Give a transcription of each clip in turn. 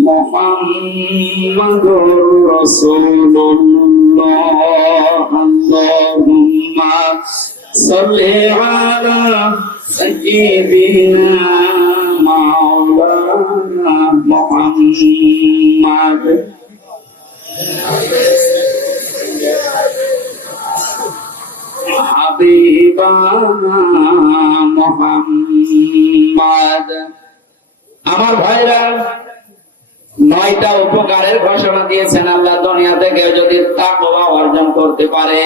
محمد رسول الله اللهم صل على سيدنا مولانا محمد হাবিবানা মোহাম্মদ আমার ভাইরা নয়টা উপকারের ঘোষণা দিয়েছেন আল্লাহ দুনিয়াতে কেউ যদি তাকওয়া অর্জন করতে পারে।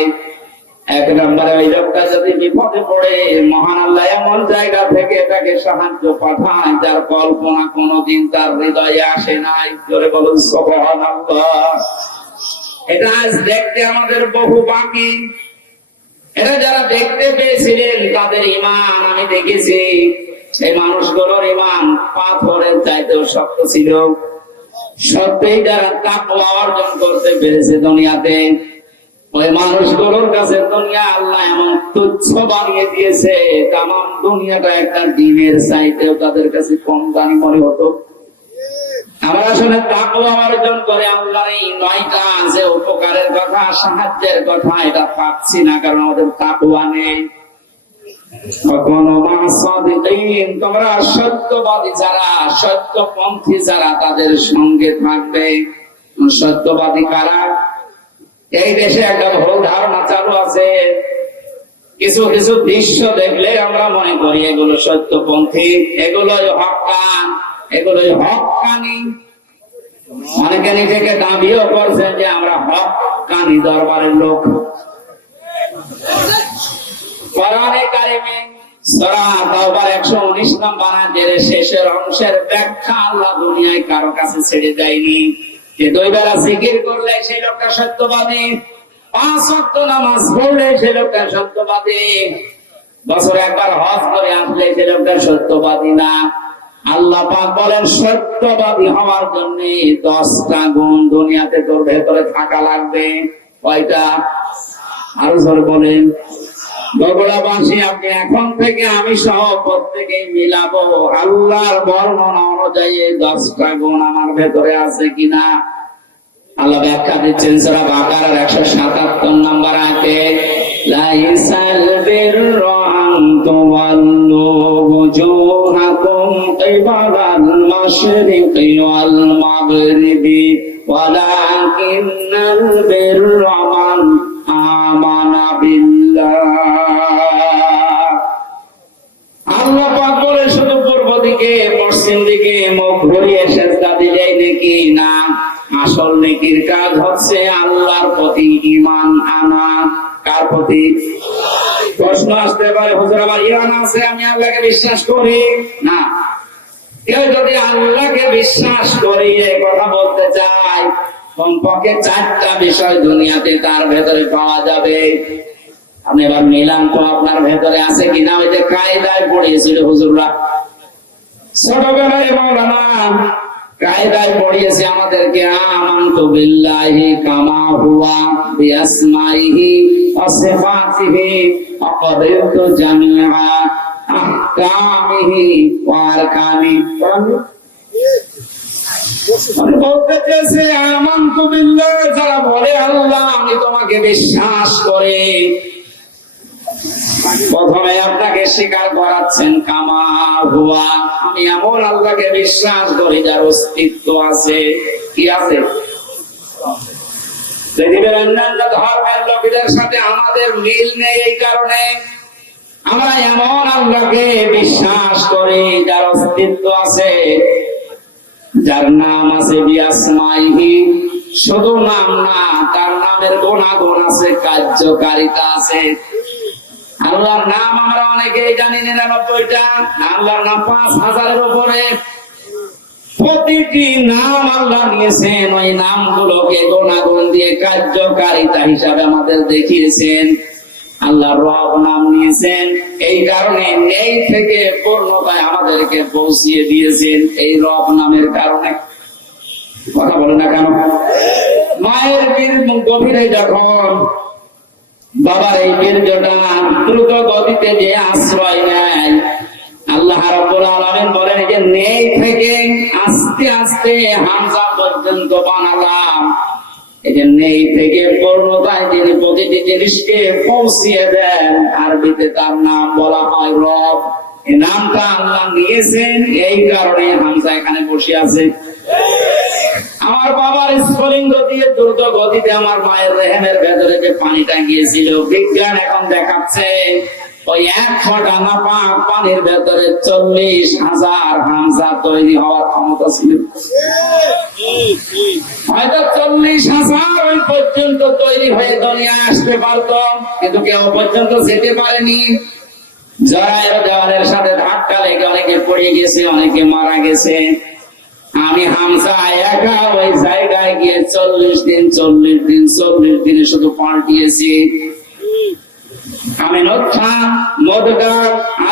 এক নম্বরে ওই লোকটা যদি বিপদে পড়ে, মহান আল্লাহ এমন জায়গা থেকে তাকে সাহায্য পাঠায় যার কল্পনা কোনোদিন তার হৃদয়ে আসে নাই। জোরে বলুন, সুবহানাল্লাহ। এটা আজ দেখতে আমাদের বহু বাকি। এরা যারা দেখতে পেয়েছিলেন, তাদের ইমান আমি দেখেছি। এই মানুষগুলোর ইমান পাথরের চাইতেও শক্ত ছিল। সত্যিই যারা অর্জন করতে পেরেছে দুনিয়াতে, ওই মানুষগুলোর কাছে দুনিয়া আল্লাহ এমন তুচ্ছ বানিয়ে দিয়েছে তাম দুনিয়াটা একটা তাদের কাছে কম মনে হতো। আমরা আসলে তাকওয়া অর্জন করে আল্লাহর এই নয়টা যে উপকারের কথা, সাহায্যের কথা, এটা পাচ্ছি না, কারণ আমাদের তাকওয়া নেই। তোমরা সত্যবাদী যারা যারা, তাদের সঙ্গে থাকবে। সত্যবাদী কারা? এই দেশে একটা ভুল ধারণা চালু আছে। কিছু কিছু দৃশ্য দেখলে আমরা মনে করি এগুলো সত্যপন্থী, এগুলোই হকান, এগুলোই হকানি। অনেকে নিজেকে দাবিও করছে যে আমরা হকানি দরবারের লোক। কোরআনে কারিমে সূরা তাওবার 119 নম্বর আয়াতের শেষের অংশের ব্যাখ্যা আল্লাহ দুনিয়ায় কারও কাছে ছেড়ে দেয়নি। যে দুই জিকির করলে সেই লোকটা সত্যবাদী একবার হজ করে আসলে সেই লোকটা সত্যবাদী না। আল্লাহ পাক বলেন, সত্যবাদী হওয়ার জন্য দশটা গুণ দুনিয়াতে তোর ভেতরে থাকা লাগবে। কয়টা? আরও বলেন। বগুড়াবাসী, আপনি এখন থেকে আমি সহ প্রত্যেকে মিলাবো। আল্লাহর বর্ণনা অনুযায়ী দশটা গুণ আমার ভেতরে আছে কিনা? আল্লাহ ব্যাখ্যা দিচ্ছেন, সূরা বাকারার 177 নম্বর আয়াতে, লাইসাল বিররা তুওয়াল্লু wujuhakum qibalal masyriqi wal maghribi walakinnal birra man amana আসল নেকির কাজ হচ্ছে আল্লাহর প্রতি ঈমান আনা। কার প্রতি? প্রশ্ন আসতে পারে, হুজুর আমার ঈমান আছে আমি আল্লাহকে বিশ্বাস করি? না। কেউ যদি আল্লাহকে বিশ্বাস করি এই কথা বলতে চায়, কমপক্ষে চারটা বিষয় দুনিয়াতে তার ভেতরে পাওয়া যাবে। আপনি এবার নিলাম তো আপনার ভেতরে আছে কিনা, ওই যে কায়দায় পড়িয়েছিল হুজুররা। ছোটবেলায় মৌলানা কায়দায় পড়িয়েছে আমাদেরকে হুয়া বিআসমাইহি ওয়া সিফাতিহি ওয়া কাদাইতু জামিআ আহকামিহি ওয়া আরকানি বলতে চেয়েছি, আমান্তু যারা বলে, আল্লাহ, আমি তোমাকে বিশ্বাস করে। প্রথমে আপনাকে স্বীকার করাচ্ছেন কামা হুয়া। আমি এমন আল্লাহকে বিশ্বাস করি যার অস্তিত্ব আছে। কি আছে? পৃথিবীর অন্যান্য ধর্মের সাথে আমাদের মিল নেই এই কারণে। আমরা এমন আল্লাহকে বিশ্বাস করি যার অস্তিত্ব আছে। যার নাম আছে শুধু নাম না, তার নামের গুণাগুণ আছে, কার্যকারিতা আছে। আল্লাহর নাম আমরা অনেকেই জানি নিরানব্বইটা, আল্লাহর নাম পাঁচ হাজারের উপরে। প্রতিটি নাম আল্লাহ নিয়েছেন ওই নামগুলোকে গুণাগুণ দিয়ে কার্যকারিতা হিসাবে আমাদের দেখিয়েছেন। আল্লাহ রব নাম নিয়েছেন, এই কারণে এই থেকে পূর্ণতায় আমাদেরকে পৌঁছিয়ে দিয়েছেন এই রব নামের কারণে। কথা বলে না কেন? মায়ের গভীরে যখন বাবার এই বীর্যটা দ্রুত গতিতে যে আশ্রয় নেয়, আল্লাহ আলামিন বলেন যে নেই থেকে আস্তে আস্তে হামজা পর্যন্ত বানালাম। নেই থেকে প্রতিটি জিনিসকে পৌঁছিয়ে দেন, আরবিতে তার নাম বলা হয় রব। এই নামটা আল্লাহ নিয়েছেন, এই কারণে হামজা এখানে বসে আছে। আমার বাবার স্ফলিঙ্গ দিয়ে দ্রুত গতিতে আমার মায়ের রেহেমের ভেতরে যে পানিটা গিয়েছিল বিজ্ঞান এখন দেখাচ্ছে, ওই এক ফোঁটা না পাক পানির ভেতরে চল্লিশ হাজার হামজা তৈরি হওয়ার ক্ষমতা ছিল। হয়তো চল্লিশ হাজার ওই পর্যন্ত তৈরি হয়ে দুনিয়া আসতে পারতো, কিন্তু কেউ পর্যন্ত যেতে পারেনি। জরায়ের দেওয়ালের সাথে ধাক্কা লেগে অনেকে পড়ে গেছে, অনেকে মারা গেছে। আমি হামসা একা ওই জায়গায় গিয়ে চল্লিশ দিন চল্লিশ দিন, চল্লিশ দিনে শুধু পাল্টিয়েছি। আমি নক্ষা মদগা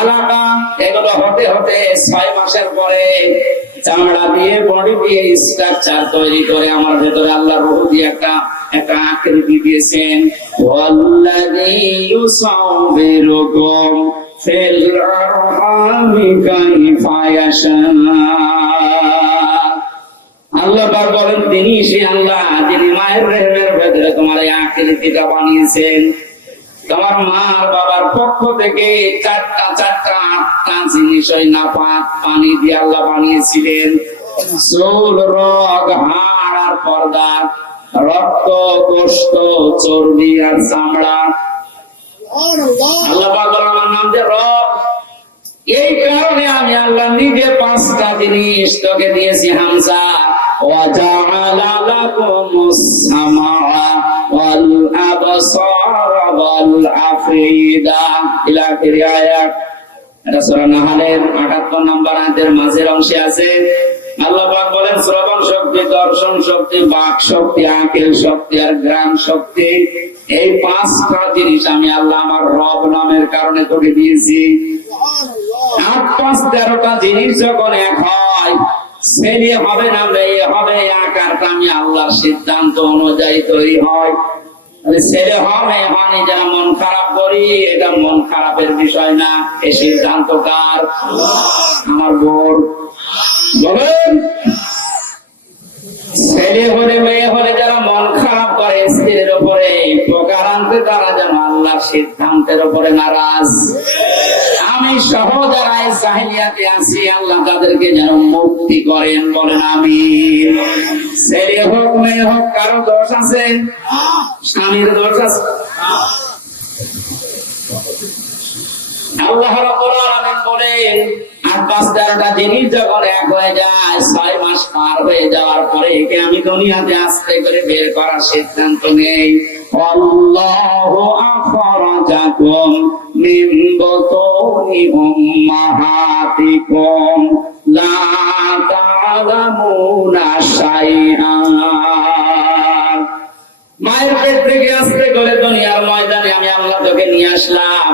আলাকা এগুলো হতে হতে ছয় মাসের পরে চামড়া দিয়ে, বডি দিয়ে স্ট্রাকচার তৈরি করে আমার ভেতরে আল্লাহ রূহ দিয়ে একটা একটা আকৃতি দিয়েছেন। ওয়াল্লাযী ইউসাউবিরুকুম ফিল আরহামি তিনি সে আল্লাহ, যিনি মায়ের রেহেমের ভেতরে তোমার এই আকৃতিটা বানিয়েছেন। তোমার মা বাবার পক্ষ থেকে চারটা চারটা আটটা জিনিস ওই নাপাক পানি দিয়ে আল্লাহ বানিয়েছিলেন। চুল, রগ, হাড় আর পর্দা, রক্ত গোস্ত চর্বি আর চামড়া। আল্লাহ আমার নাম যে রব, এই কারণে আমি আল্লাহ নিজে পাঁচটা জিনিস তোকে দিয়েছি, হামজা। وجعل لكم السمع والأبصار والأفئدة إلى آخر آية এটা সূরা নাহলের 78 নম্বর আয়াতের মাঝের অংশে আছে আল্লাহ পাক বলেন শ্রবণ শক্তি দর্শন শক্তি বাক শক্তি আকেল শক্তি আর গ্রাম শক্তি এই পাঁচটা জিনিস আমি আল্লাহ আমার রব নামের কারণে তোকে দিয়েছি আট পাঁচ তেরোটা জিনিস যখন এক হয় ছেলে হবে না মেয়ে হবে আকারটা আমি আল্লাহর সিদ্ধান্ত অনুযায়ী তৈরি হয়। ছেলে হবে হয়নি যারা মন খারাপ করি, এটা মন খারাপের বিষয় না। এই সিদ্ধান্ত কার? আমার বোর বলেন, ছেলে হলে, মেয়ে হলে যারা মন খারাপ করে, স্ত্রীর উপরে প্রকার আনতে তারা যেন আল্লাহর সিদ্ধান্তের উপরে নারাজ। আমি সহ যারা জাহিলিয়াতে আছি, আল্লাহ তাদেরকে যেন মুক্তি করেন, বলেন আমি ছেলে হোক, মেয়ে হোক, কারও দোষ আছে? স্বামীর দোষ আছে? আল্লাহ রাব্বুল বলেন আট পাঁচ জিনিস যখন এক হয়ে যায়, ছয় মাস পার হয়ে যাওয়ার পরে একে আমি দুনিয়াতে আস্তে করে বের করার সিদ্ধান্ত নেই। আল্লাহু আখরাজাকুম মিন বুতুনি উম্মাহাতিকুম। লা তা'লামুনা শাইআন মায়ের পেট থেকে আস্তে করে দুনিয়ার ময়দানে আমি আল্লাহ তোকে নিয়ে আসলাম।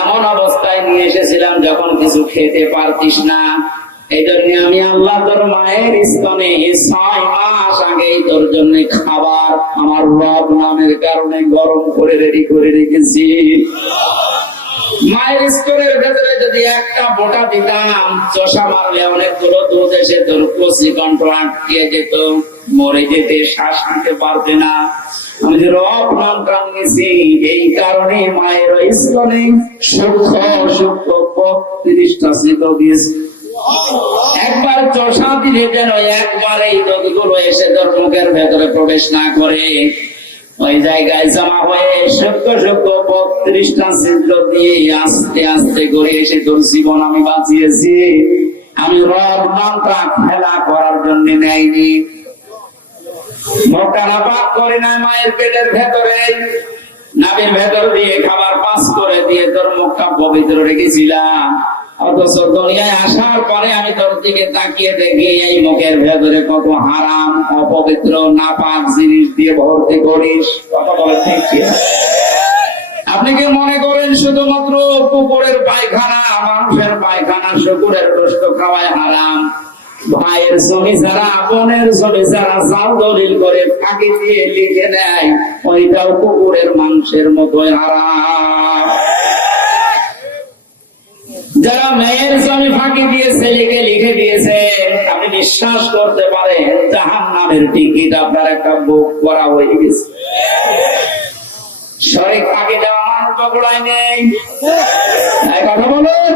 এমন অবস্থায় নিয়ে এসেছিলাম যখন কিছু খেতে পারতিস না। এই জন্য আমি আল্লাহ তোর মায়ের স্তনে ছয় মাস আগেই তোর জন্য খাবার আমার রব নামের কারণে গরম করে রেডি করে রেখেছি। মায়ের স্তরের ভেতরে যদি একটা বোটা দিতাম, চষা মারলে অনেকগুলো দুধ এসে তোর কষি কণ্ঠ আটকে যেত, মরে যেতে শ্বাস নিতে পারবে না। এই কারণে মায়ের দিয়েছি। একবার চষা দিলে যেন একবার এই এসে ভেতরে প্রবেশ না করে। ওই জায়গায় জমা হয়ে সত্য সত্য বত্রিশটা ছিদ্র দিয়ে আস্তে আস্তে করে এসে তোর জীবন আমি বাঁচিয়েছি। আমি রব নামটা খেলা করার জন্য নেয়নি। মোটা নাপাক করে না মায়ের পেটের ভেতরে। নাবির ভেতর দিয়ে খাবার পাস করে দিয়ে তোর মুখটা পবিত্র রেখেছিলাম। অথচ দুনিয়ায় আসার পরে আমি তোর দিকে তাকিয়ে দেখি এই মুখের ভেতরে কত হারাম, অপবিত্র, নাপাক জিনিস দিয়ে ভর্তি করিস। কথা বলে ঠিক আপনি কি মনে করেন শুধুমাত্র কুকুরের পায়খানা, মানুষের পায়খানা শুকুরের গোষ্ঠ খাওয়ায় হারাম? ভাইয়ের জমি ছাড়া বোনের ছবি ছাড়া চাল দলিল করে ফাঁকি দিয়ে লিখে নেয়, ওইটাও কুকুরের মাংসের মতোই হারাম। যারা মেয়ের জমি ফাঁকি দিয়ে ছেলেকে লিখে দিয়েছে, আপনি বিশ্বাস করতে পারেন জাহান নামের টিকিট আপনার একটা বুক করা হয়ে গেছে। শরীর ফাঁকি দেওয়া মানুষ পকড়ায় নেই। কথা বলুন।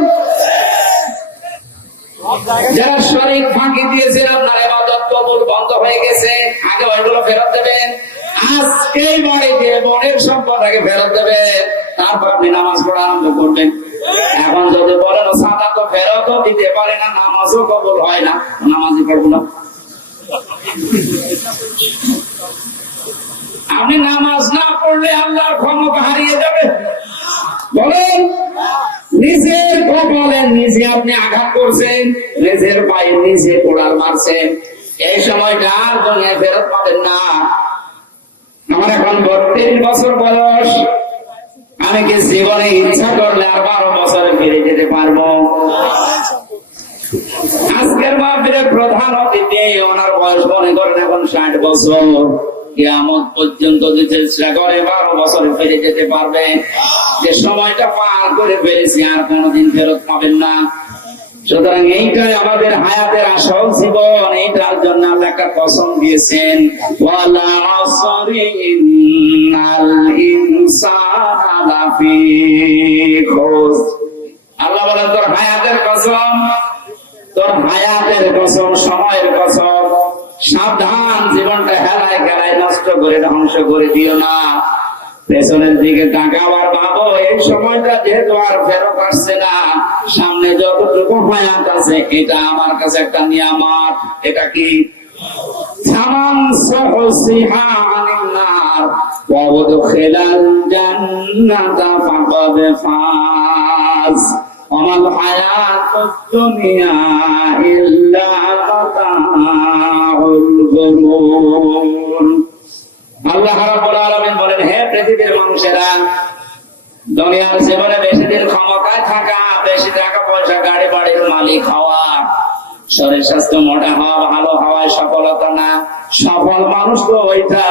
যারা শরীর ফাঁকি দিয়েছেন, আপনার এবাদত কবুল বন্ধ হয়ে গেছে, আগে ওইগুলো ফেরত দেবেন। আজকেই বাড়িতে বোনের সম্পদ আগে ফেরত দেবেন। তারপর আপনি নামাজ পড়া আরম্ভ করবেন। এখন যদি বলেন, সাদা তো ফেরতও দিতে পারে না, নামাজও কবুল হয় না। নামাজই পড়ব না। আপনি নামাজ না পড়লে আল্লাহর ক্ষমতা হারিয়ে যাবে। বলেন নিজে আপনি আঘাত করছেন নিজের পায়ে নিজে কোড়াল মারছেন। এই সময়টা দুনিয়া ফেরত পাবেন না। আমার এখন বত্রিশ বছর বয়স। আমি কি জীবনে ইচ্ছা করলে আর বারো বছরে ফিরে যেতে পারব? আজকের মাহফিলের প্রধান অতিথি, ওনার বয়স মনে করেন এখন ষাট বছর। কিয়ামত পর্যন্ত বারো বছরে ফিরে যেতে পারবে। যে সময়টা পার করে ফেলেছি, আর কোনোদিন ফেরত পাবেন না। সুতরাং এইটাই আমাদের হায়াতের আসল জীবন। এইটার জন্য আল্লাহ কসম দিয়েছেন আল্লাহ বলেন, তোর হায়াতের কসম, তোর হায়াতের কসম, সময়ের কসম সাবধান, জীবনটা হেলায় গেলায় নষ্ট করে ধ্বংস করে দিও না। পেছনের দিকে তাকাবার পাবো এই সময়টা যেহেতু আর ফেরত আসছে না, সামনে যতটুকু হায়াত আছে, এটা আমার কাছে একটা নিয়ামত। এটা কি? আমার সহসিহানিনার দুনিয়া ইল্লা মাতা শরীর স্বাস্থ্য মোটা হওয়া, ভালো হওয়ায় সফলতা না। সফল মানুষ তো ওইটা,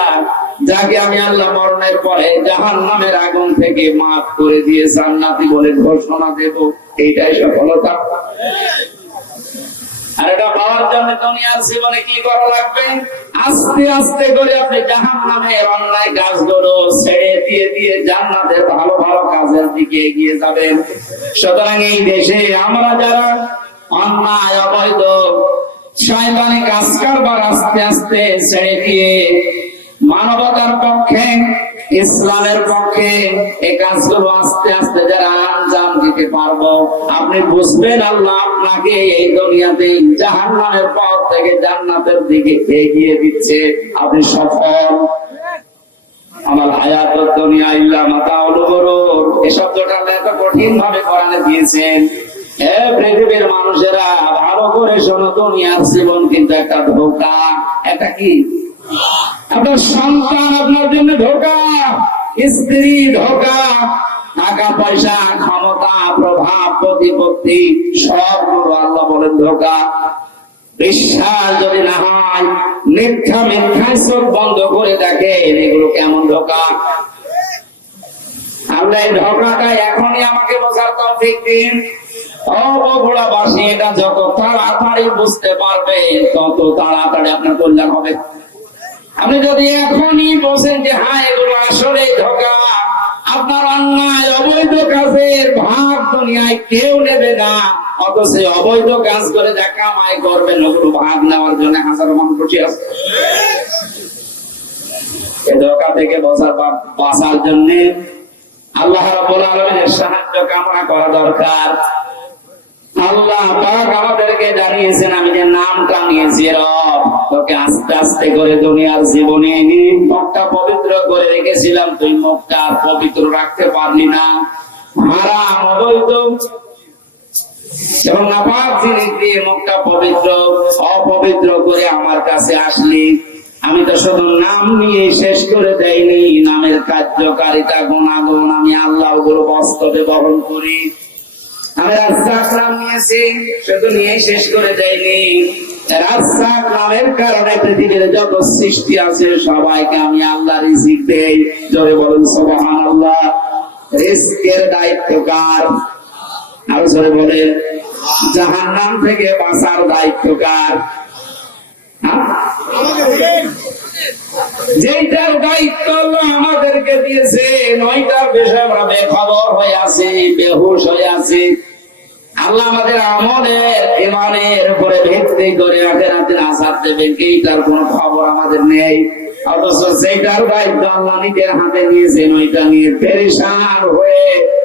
যাকে আমি আল্লাহ মরণের পরে জাহান নামের আগুন থেকে মাফ করে দিয়ে জান্নাতি বলে ঘোষণা দেব। এইটাই সফলতা। আর এটা পাওয়ার জন্য দুনিয়ার জীবনে কি করা লাগবে? আস্তে আস্তে করে আপনি জাহান অন্যায় কাজগুলো ছেড়ে দিয়ে দিয়ে জান্নাতের ভালো ভালো কাজের দিকে এগিয়ে যাবেন। সুতরাং এই দেশে আমরা যারা অন্যায়, অবৈধ, শয়তানি কাজ আস্তে আস্তে ছেড়ে দিয়ে মানবতার পক্ষে ইসলামের পক্ষে এই কাজগুলো আস্তে আস্তে যারা আঞ্জাম দিতে পারব, আপনি বুঝবেন আল্লাহ আপনাকে এই দুনিয়াতে জাহান্নামের পথ থেকে জান্নাতের দিকে এগিয়ে দিচ্ছে। আপনি সফল? আমার হায়াত দুনিয়া ইল্লা মাতাউল গুরুর। এই শব্দটা এত কঠিন ভাবে কোরআনে দিয়েছেন। হে পৃথিবীর মানুষেরা ভালো করে শোনো, দুনিয়ার জীবন কিন্তু একটা ধোকা। এটা কি? আপনার সন্তান আপনার জন্য ধোকা, স্ত্রী ধোকা, টাকা পয়সা, ক্ষমতা, প্রভাব, প্রতিপত্তি সবগুলো আল্লাহ বলেন ধোকা। বিশ্বাস যদি না হয়, মিথ্যা মিথ্যায় চোখ বন্ধ করে দেখে এগুলো কেমন ধোকা। আল্লাহ এই ধোকাটা এখনই আমাকে বোঝার তৌফিক দিন। ও এটা যত তাড়াতাড়ি বুঝতে পারবে, তত তাড়াতাড়ি আপনার কল্যাণ হবে। আপনি যদি এখনই বসেন যে হ্যাঁ এগুলো আসলে ধোকা। আপনার অন্যায় অবৈধ কাজের ভাগ দুনিয়ায় কেউ নেবে না। অথচ অবৈধ কাজ করে কামাই করবেন, ওগুলো ভাগ নেওয়ার জন্য হাজারো মানুষ আছে। এই ধোকা থেকে বসার বাঁচার জন্য আল্লাহ রাব্বুল আলামিনের সাহায্য কামনা করা দরকার। আল্লাহ আমাদেরকে জানিয়েছেন, আমি যে নামটা নিয়েছি তোকে আস্তে আস্তে করে দুনিয়ার জীবনে মুখটা পবিত্র করে রেখেছিলাম, তুই মুখটা পবিত্র রাখতে পারলি না। আমি তো শুধু নাম নিয়ে শেষ করে দেয়নি নামের কার্যকারিতা, গুণাগুণ আমি আল্লাহগুলো বাস্তবে বহন করি। নিয়েছি সবাইকে আমি আল্লাহ রিজিক দেই। জোরে বলুন, সুবহানাল্লাহ। রিস্কের দায়িত্ব কার? আরও জোরে বলেন, জাহান্নাম থেকে বাঁচার দায়িত্ব কার? হ্যাঁ? যেটার দায়িত্ব আমাদেরকে দিয়েছে নয়টার বিষয়ে আমরা বেখবর হয়ে আছি, বেহুশ হয়ে আছি। আল্লাহ আমাদের আমলের ইমানের উপরে ভিত্তি করে আখেরাতে আসার দেবেন এইটার কোন খবর আমাদের নেই। অথচ সেইটার দায়িত্ব আল্লাহ নিজের হাতে নিয়েছেন ওইটা নিয়ে পেরেশান হয়ে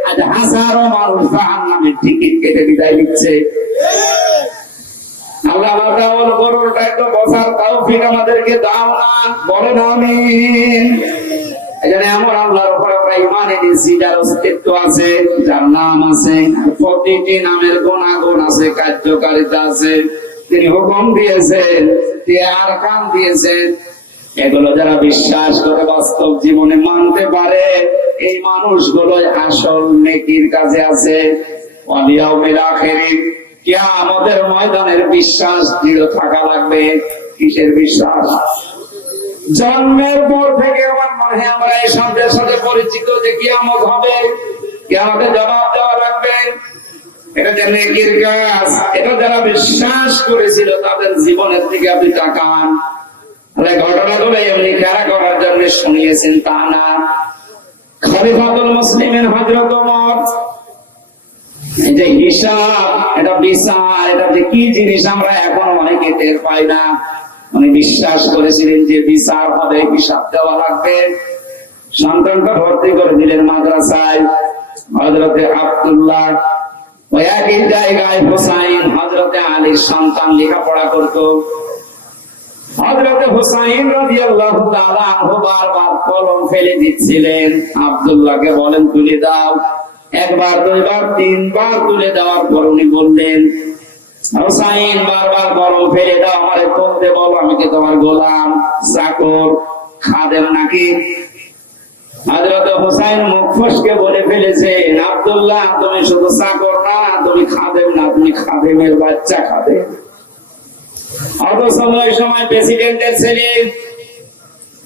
আজ হাজারো মানুষ জাহান নামের টিকিট কেটে বিদায় দিচ্ছে নামের গুণাগুণ আছে, কার্যকারিতা আছে। তিনি হুকুম দিয়েছেন আর কাম দিয়েছেন। এগুলো যারা বিশ্বাস করে বাস্তব জীবনে মানতে পারে, এই মানুষগুলো আসল নেকির কাজে আছে। অলিয়াউমিল আখিরিন কিয়ামতের ময়দানের বিশ্বাস দৃঢ় থাকা লাগবে, কিসের বিশ্বাস? জন্মের পর থেকে আমার মনে আমরা এই শব্দের সাথে পরিচিত যে কিয়ামত হবে। কিয়ামতে জবাব দেওয়া লাগবে। এটা যে শুনিয়েছেন তা না। খলিফাতুল মুসলিমের এই যে হিসাব, এটা এটা যে কি জিনিস আমরা এখন অনেকে টের পাই না। উনি বিশ্বাস করেছিলেন যে বিচার হবে, হিসাব দেওয়া লাগবে। সন্তানটা ভর্তি করে দিলেন মাদ্রাসায়। হজরতে আব্দুল্লাহ ওই একই জায়গায় হোসাইন হজরতে আলীর সন্তান লেখাপড়া করতো। হযরত হুসাইন রাদিয়াল্লাহু তাআলা বারবার কলম ফেলে দিচ্ছিলেন। বলেন, তুলে দাও। একবার, দুইবার, তিনবার তুলে দেওয়ার পর উনি বললেন হুসাইন বারবার ফেলে দাও আমারে বলো আমি কি তোমার গোলাম চাকর খাদেম নাকি? হযরত হুসাইন মুখ ফসকে বলে ফেলেছেন আব্দুল্লাহ, তুমি শুধু চাকর না, তুমি খাদেম না, তুমি খাদেমের বাচ্চা খাদেম। অথচ ওই সময় প্রেসিডেন্টের ছেলে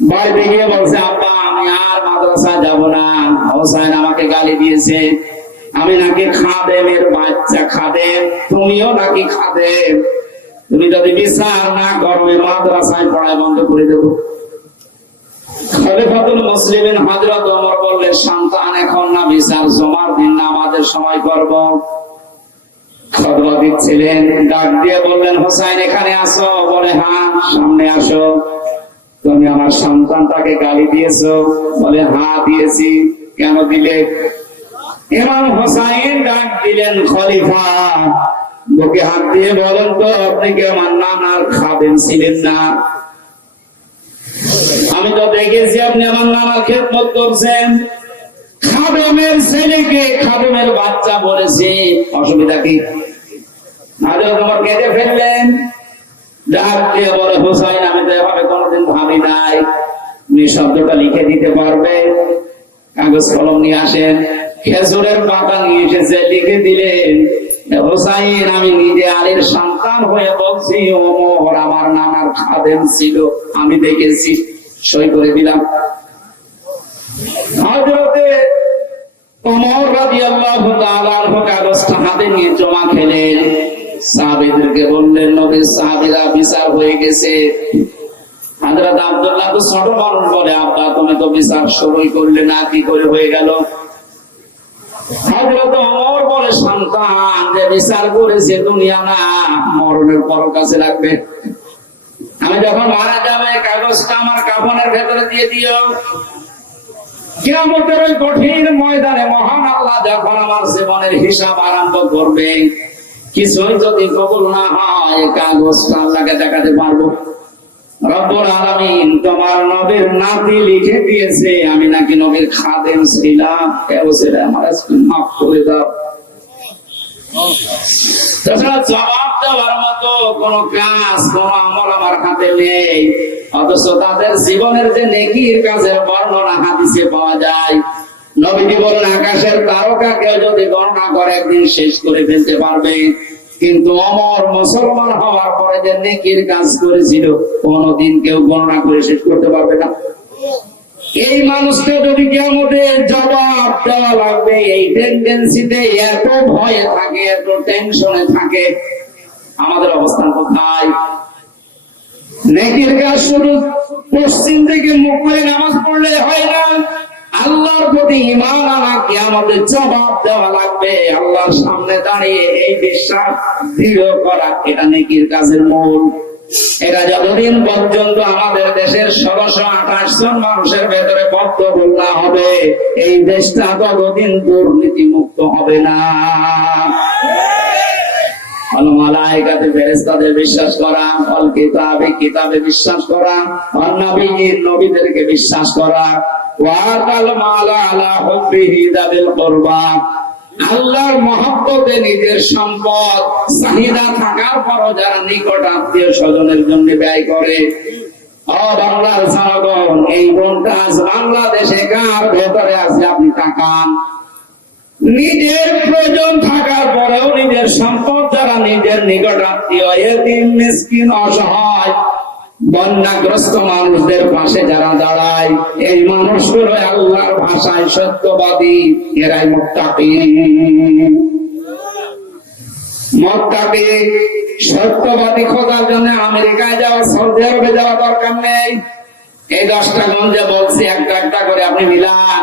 বাড়িতে গিয়ে বলছে আর মাদ্রাসা যাব না। হোসাইন আমাকে গালি দিয়েছে। আমি নাকি খাদেমের বাচ্চা, খাদেম। তুমিও নাকি খাদেম। তুমি যদি বিচার না করো মাদ্রাসায় পড়ায় বন্ধ করে দেবো। সন্তান এখন না দিন আমাদের সময় ডাক দিয়ে বললেন, হোসাইন, এখানে আসো। হ্যাঁ সামনে আসো। তুমি আমার সন্তানটাকে গালি দিয়েছ, বলে হ্যাঁ দিয়েছি। কেন দিলে? ইমাম হোসাইন ডাক দিলেন, খলিফা, বুকে হাত দিয়ে বলেন তো, আপনি কি আমার নানার খাবেন ছিলেন না? আমি তো দেখেছি আপনি আমার নানার খেদমত করছেন। খাদেমের ছেলেকে খাদেমের বাচ্চা বলেছে। অসুবিধা কি? হাজরত তোমার কেটে ফেললেন। বলে আমি তো এভাবে কোনোদিন ভাবি নাই। উনি শব্দটা লিখে দিতে পারবে। কাগজ কলম নিয়ে আসেন। খেজুরের পাতা নিয়ে এসেছে, লিখে দিলেন আমি নিজে আলীর সন্তান হয়ে বলছি ওমর আমার নানার ছিল, আমি দেখেছি। সই করে দিলাম। হযরতে ওমর কাগজটা হাতে নিয়ে জমা খেলেন। সাহাবীদেরকে বললেন নবীর সাহাবীরা বিচার হয়ে গেছে। হযরত আব্দুল্লাহ তো ছোট মানুষ বলে আব্বা, তুমি তো বিচার শুরুই করলে না, কি করে হয়ে গেল? হযরত ওমর বলে, সন্তান, যে বিচার করেছে দুনিয়া না পর কাছে লাগবে আমি যখন মারা যাবে, কাগজটা আমার কাফনের ভেতরে দিয়ে দিও। কিয়ামতের কঠিন ময়দানে মহান আল্লাহ যখন আমার জীবনের হিসাব আরম্ভ করবে কিছুই যদি কবুল না হয় কাগজটা আল্লাহকে দেখাতে পারব। তোমার নবীর নাতি লিখে দিয়েছে, আমি নাকি নবীর খাদেম ছিলাম। কেউ আমার মাফ করে দাও। জবাব দেওয়ার মতো কোন কাজ কোন আমল আমার হাতে নেই। অথচ তাদের জীবনের যে নেকির কাজের বর্ণনা হাদিসে পাওয়া যায় নবীজি বলেন, আকাশের তারকা কেউ যদি গণনা করে একদিন শেষ করে ফেলতে পারবে। কিন্তু অমর মুসলমান হওয়ার পরে যে নেকির কাজ করেছিল, কোনদিন কেউ গণনা করে শেষ করতে পারবে না। এই মানুষকে যদি জবাব দেওয়া লাগবে, এই টেন্ডেন্সিতে এত ভয়ে থাকে, এত টেনশনে থাকে, আমাদের অবস্থান কোথায়? নেকির কাজ শুধু পশ্চিম থেকে মুখ করে নামাজ পড়লে হয় না। প্রতি ইমান আনা কি আমাদের জবাব দেওয়া লাগবে, আল্লাহর সামনে দাঁড়িয়ে এই বিশ্বাস দৃঢ় করা এটা নেকির কাজের মূল। এটা যতদিন পর্যন্ত আমাদের দেশের ষোলশো আঠাশ জন মানুষের ভেতরে বক্তব্য হবে, এই দেশটা ততদিন দুর্নীতি মুক্ত হবে না। বিশ্বাস করা নবীদেরকে বিশ্বাস করা। আল্লাহর নিজের সম্পদ, চাহিদা থাকার পরও যারা নিকট আত্মীয় স্বজনের জন্য ব্যয় করে। বাংলার জনগণ, এই গুণটা বাংলাদেশে কার ভেতরে আছে আপনি তাকান। নিজের প্রয়োজন থাকার পরেও নিজের সম্পদ যারা নিজের নিকট আত্মীয় অসহায়, বন্যাগ্রস্ত মানুষদের পাশে যারা দাঁড়ায়, এই মানুষগুলো আল্লাহর ভাষায় সত্যবাদী, এরাই মুক্তাকি মক্কাতে সত্যবাদী খোঁজার জন্য আমেরিকায় যাওয়া, সৌদি আরবে যাওয়া দরকার নেই। এই দশটা গঞ্জে বলছি, একটা একটা করে আপনি মিলান।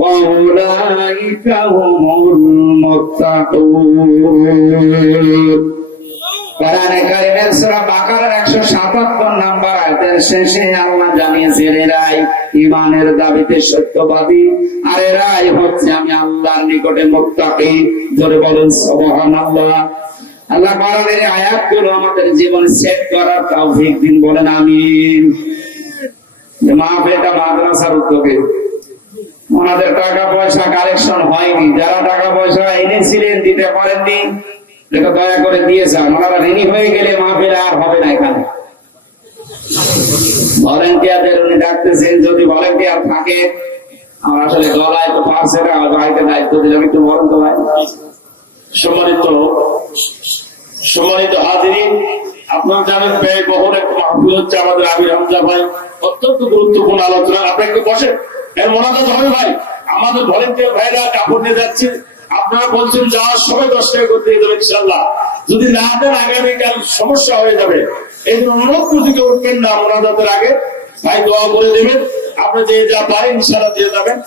উলাইকা হুমুল মুত্তাকুন কোরআনে কারিমের সূরা বাকারার 177 নাম্বার আয়াতের শেষে আল্লাহ জানিয়েছেন, এরাই ঈমানের দাবিতে সত্যবাদী, আর এরাই হচ্ছে আমি আল্লাহর নিকটে মুত্তাকি। ধরে বলেন, সুবহানাল্লাহ। আল্লাহ কোরআনের আয়াতগুলো আমাদের জীবনে সেট করার তৌফিক দিন, বলেন আমিন। মাহফিলটা মাদ্রাসার উদ্যোগে ওনাদের টাকা পয়সা কালেকশন হয়নি। যারা টাকা পয়সা এনেছিলেন, দিতে পারেননি, এটা দয়া করে দিয়ে যান। ওনারা ঋণী হয়ে গেলে মাহফিল আর হবে না এখানে। ভলেন্টিয়ারদের উনি ডাকতেছেন, যদি ভলেন্টিয়ার থাকে, আমার আসলে গলায় তো ভাইকে দায়িত্ব দিলাম, একটু বলেন তো ভাই সম্মানিত সম্মানিত হাজিরিন আপনারা জানেন ব্যয় বহুল এক মাহফিল হচ্ছে আমাদের আমির হামজা ভাই। অত্যন্ত গুরুত্বপূর্ণ আলোচনা। আপনি একটু বসেন। এর মোনাজাত হবে ভাই। আমাদের ভলেন্টিয়ার ভাইরা কাপড় নিয়ে যাচ্ছে। আপনারা বলছেন যাওয়ার সময় দশ টাকা করে দিয়ে দেবেন ইনশাল্লাহ যদি না দেন, আগামীকাল সমস্যা হয়ে যাবে। এই জন্য অনুরোধ পুঁজিকে উঠবেন না মোনাজাতের আগে। ভাই, দোয়া করে দেবেন। আপনি যে যা পারেন ইনশাল্লাহ দিয়ে যাবেন।